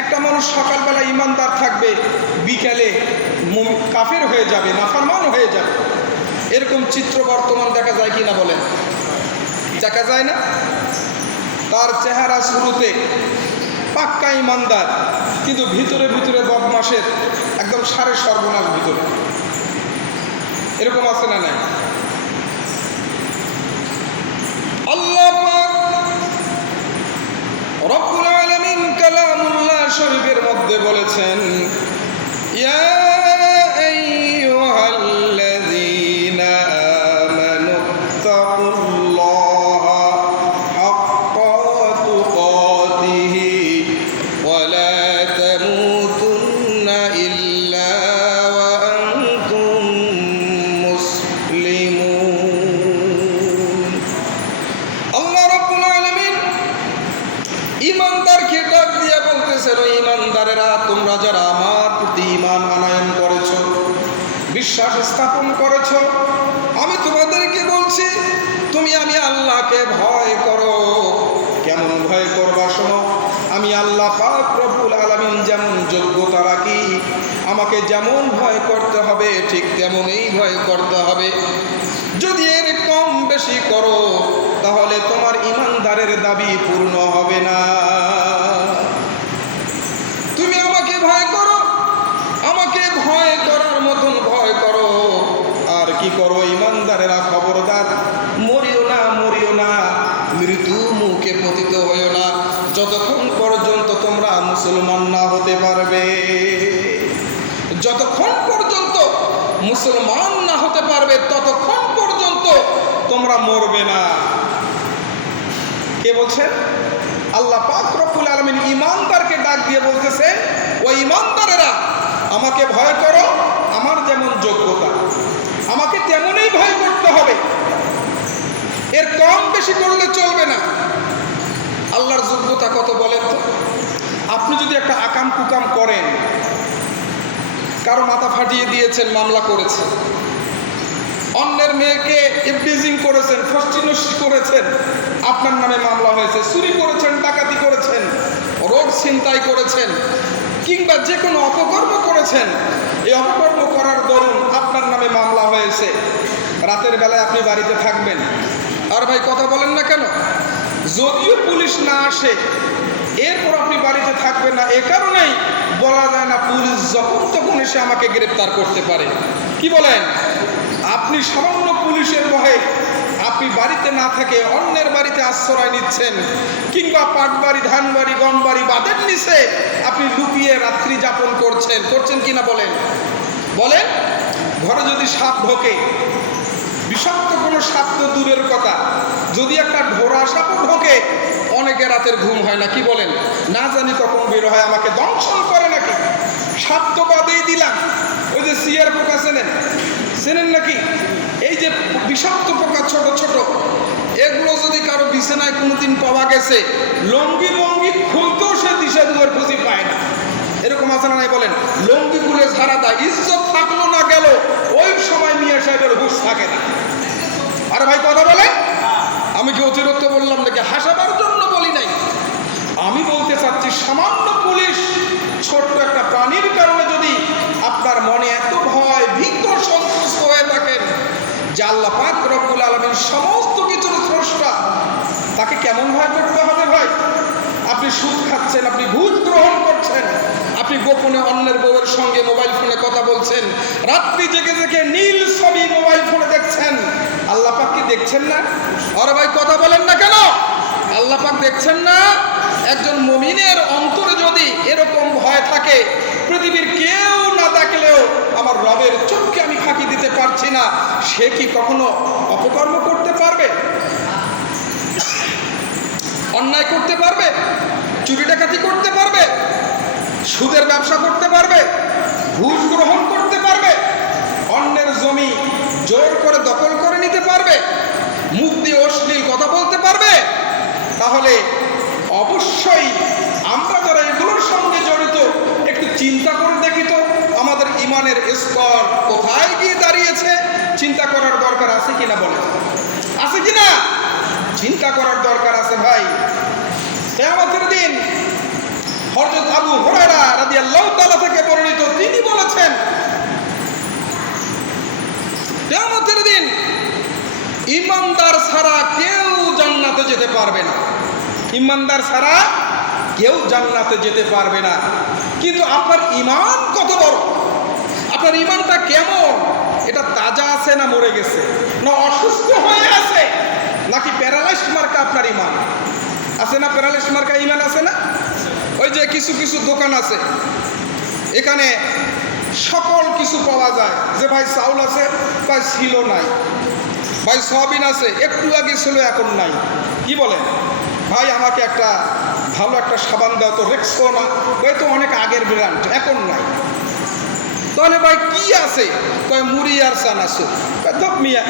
একটা মানুষ সকালবেলা ইমানদার থাকবে, বিকেলে কাফের হয়ে যাবে, নাফরমান হয়ে যাবে। এরকম চিত্র বর্তমান দেখা যায় কিনা বলেন? দেখা যায় না? তার চেহারা শুরুতে পাক্কা ইমানদার, কিন্তু ভিতরে ভিতরে বদমাশের একদম সারে সর্বনাশ ভিতরে। এরকম আছে না নাই? আল্লাহ পাক রব্বুল আলামিন কালামুল্লাহ শরীফের মধ্যে বলেছেন, ইয়া আইয়ুহাল্লাযীনা আমানু তাকুল্লাহা হাক্কা তুকাতিহি ওয়া লা তামুতুন্না ইল্লা ওয়া আনতুম মুসলিমুন। আল্লাহ রাব্বুল আলামিন ইমানদারকে ডাক দিয়া বলতেছেন, ও ইমানদারেরা, তোমরা যারা আমার প্রতি ঈমান আনয়ন করেছো, বিশ্বাস স্থাপন করেছো, আমি তোমাদেরকে বলছি আমি আল্লাহকে ভয় করো। কেমন ভয় করবা? শোনো, আমি আল্লাহ পাক রব্বুল আলামিন যেমন যোগ্যতা রাখি, আমাকে যেমন ভয় করতে হবে ঠিক তেমনই ভয় করতে হবে। যদি এর কম বেশি করো তাহলে তোমার ঈমানদারের দাবি পূর্ণ হবে না। তুমি আমাকে ভয় করো, আমাকে ভয় করার মতন ভয় করো। আর কি করো? ঈমানদারেরা খবরদার, মরিও না, মরিও না, মৃত্যু মুখে পতিত হইও না, যতক্ষণ পর্যন্ত তোমরা মুসলমান না হতে পারবে। যতক্ষণ পর্যন্ত মুসলমান না হতে পারবে ততক্ষণ পর্যন্ত তোমরা মরবে না। কে বলছেন? আল্লাহ পাক রব্বুল আলামিন ঈমানদারকে ডাক দিয়ে বলতেছে, ও ঈমানদারেরা, আমাকে ভয় করো, আমার যেমন যোগ্যতা আমাকে তেমনই ভয় করতে হবে, এর কম বেশি করলে চলবে না। আল্লাহর যোগ্যতা কত বলেন তো? আপনি যদি একটা আকাম কুকাম করেন, কারো মাথা ফাটিয়ে দিয়েছেন, মামলা করেছেন, অন্যের মেয়েকে ইবটিজিং করেছেন, ফষ্টিনষ্টি করেছেন, আপনার নামে মামলা হয়েছে, চুরি করেছেন, ডাকাতি করেছেন, রোড ছিনতাই করেছেন, কিংবা যে কোনো অপকর্ম করেছেন, এই অপকর্ম করার দরুন আপনার নামে মামলা হয়েছে। রাতের বেলায় আপনি বাড়িতে থাকবেন, আর ভাই কথা বলেন না কেন? যদিও পুলিশ না আসে, এরপর আপনি বাড়িতে থাকবেন না। এ কারণেই বলা যায় না পুলিশ যখন তখন এসে আমাকে গ্রেপ্তার করতে পারে। কি বলেন? আপনি সামান্য পুলিশের ভয়ে আপনি বাড়িতে না থাকে অন্যের বাড়িতে আশ্রয় নিচ্ছেন, কিংবা পাটবাড়ি, ধানবাড়ি, গমবাড়ি, বাঁধের নিচে আপনি লুকিয়ে রাত্রি যাপন করছেন কিনা বলেন? বলেন, ঘরে যদি সাপ ঢোকে, বিষাক্ত কোনো সাপ তো দূরের কথা, যদি একটা ঢোরা সাপও ঢোকে, অনেকে রাতের ঘুম হয় না। কি বলেন? না জানি কখন বের হয়, আমাকে দংশন করে নাকি। সাপ তো বাদেই দিলাম, ওই যে সিয়ার পোকা চেনেন নাকি? এই যে বিষাক্ত পোকা ছোট ছোট, এগুলো যদি কারো বিছানায় কোনোদিন পাওয়া গেছে, লঙ্গি খুলতেও সে দিশা দুয়ার খুঁজি পায় না। এরকম আছে না নাই বলেন? লঙ্গি খুলে ঝাড়া দেয়, ইজ্জত থাকলো না গেল, ওই সময় মিয়া সাহেবের হুঁশ থাকে না। আরে ভাই কথা বলে, আমি কি অতিরিক্ত বললাম নাকি? হাসাবার জন্য বলি নাই। আমি বলতে চাচ্ছি, সামান্য পুলিশ, ছোট্ট একটা প্রাণীর কারণে যদি আপনার মনে এত ভয়, ভীত, সন্তুষ্ট হয়ে থাকেন যে আল্লাহ পাক রব্বুল আলামিন সমস্ত কিছুর স্রষ্টা, তাকে কেমন ভয় করতে হবে ভাই? আপনি সুদ খাচ্ছেন, আপনি ঘুষ গ্রহণ করছেন, আপনি গোপনে অন্যের বউয়ের সঙ্গে মোবাইল ফোনে কথা বলছেন, রাত্রি জেগে জেগে নীল ছবি মোবাইল ফোনে দেখছেন, আল্লাহ পাক কি দেখছেন না? আরে ভাই কথা বলেন না কেন? আল্লাহ পাক দেখছেন না? একজন মুমিনের অন্তরে যদি এরকম ভয় থাকে, পৃথিবীর কেউ না দেখলেও আমার রবের চোখকে আমি ফাঁকি দিতে পারছি না, সে কি কখনো অপকর্ম করতে পারবে? অন্যায় করতে পারবে? চুরি ডাকাতি করতে পারবে? সুদের ব্যবসা করতে পারবে? ঘুষ গ্রহণ করতে পারবে? অন্যের জমি জোর করে দখল করে নিতে পারবে? মুখ দিয়ে অশ্লীল কথা বলতে পারবে? তাহলে অবশ্যই আমরা যারা এগুলোর সঙ্গে জড়িত, একটু চিন্তা করে দেখি তো আমাদের ইমানের স্তর কোথায় গিয়ে দাঁড়িয়েছে। চিন্তা করার দরকার আছে কিনা বলেন? আছে কিনা? চিন্তা করার দরকার আছে ভাই। কিয়ামতের দিন হযরত আবু হুরায়রা রাদিয়াল্লাহু তাআলা থেকে বর্ণিত, তিনি বলেছেন কিয়ামতের দিন ঈমানদার ছাড়া কেউ জান্নাতে যেতে পারবে না। ঈমানদার ছাড়া কেউ জান্নাতে যেতে পারবে না। কিন্তু আপনার ঈমান কত বড়, আপনার ঈমানটা কেমন, এটা তাজা আছে না মরে গেছে, না অসুস্থ হয়ে আছে, নাকি প্যারালাইজড মার্কা আপনার ঈমান আছে না? প্যারালাইজড মার্কা ঈমান আছে না? ওই যে কিছু কিছু দোকান আছে, এখানে সকল কিছু পাওয়া যায়, যে ভাই চাউল আছে, ভাই ছিল নাই, ভাই সয়াবিন আছে, একটু আগে ছিল এখন নাই, কি বলেন ভাই আমাকে একটা ভালো একটা সাবান দাও তো, রেক্সোনা, ওই তো অনেক আগের ব্র্যান্ড, এখন নাই। তাহলে ভাই কি আছে? কয় মুড়ি আর চানাচুর। দোক মিয়া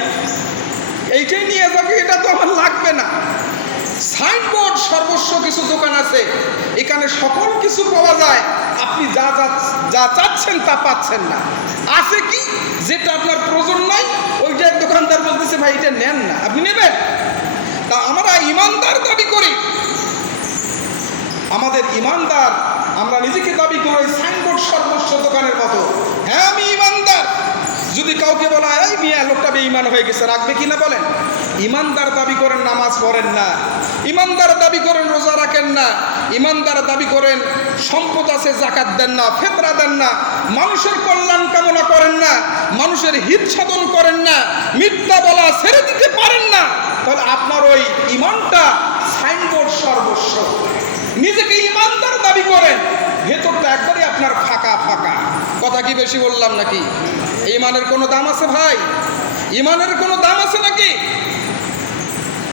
এইটাই নিয়ে যাবে, এটা তো আমার লাগবে না। সাইনবোর্ড সর্বস্ব কিছু দোকান আছে, এখানে সকল কিছু পাওয়া যায়, আপনি যা যা যা চাচ্ছেন তা পাচ্ছেন না। আছে কি যেটা আপনার প্রয়োজন নাই, ওইটা দোকানদার বলতেছে ভাই এটা নেন না, আপনি নেবেন। তা আমরা ঈমানদার দাবি করি, আমাদের ঈমানদার আমরা নিজেকে দাবি করি সাইনবোর্ড সর্বস্ব দোকানের মতো। হ্যাঁ আমি ঈমানদার। যদি কাউকে বলা হয় এই মিয়া লোকটা বেঈমান হয়ে গেছে, রাখবে কিনা বলেন? ঈমানদার দাবি করেন নামাজ পড়েন না, ঈমানদার দাবি করেন রোজা রাখেন না, ঈমানদার দাবি করেন সম্পদ আছে যাকাত দেন না, ফিতরা দেন না, মানুষের কল্যাণ কামনা করেন না, মানুষের হিত সাধন করেন না, মিথ্যা বলা ছেড়ে দিতে পারেন না, তাহলে আপনার ওই ঈমানটা সাইনবোর্ড সর্বস্ব। নিজেকে ঈমানদার দাবি করেন, ভেতরটা একবারই আপনার ফাঁকা ফাঁকা। কথা কি বেশি বললাম নাকি? ঈমানের কোনো দাম আছে ভাই? ঈমানের কোনো দাম আছে নাকি?